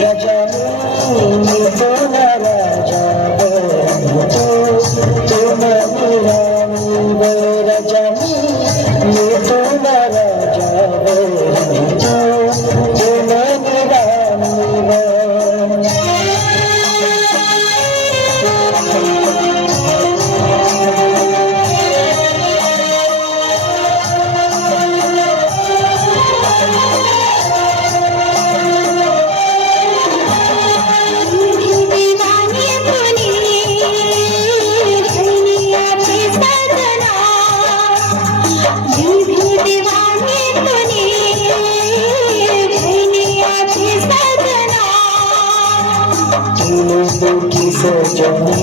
yeah মানুষ দুঃখী সজনী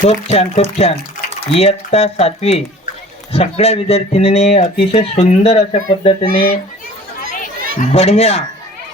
खूप छान खूप छान. इयत्ता सातवी. सगळ्या विद्यार्थिनीने अतिशय सुंदर अशा पद्धतीने बढिया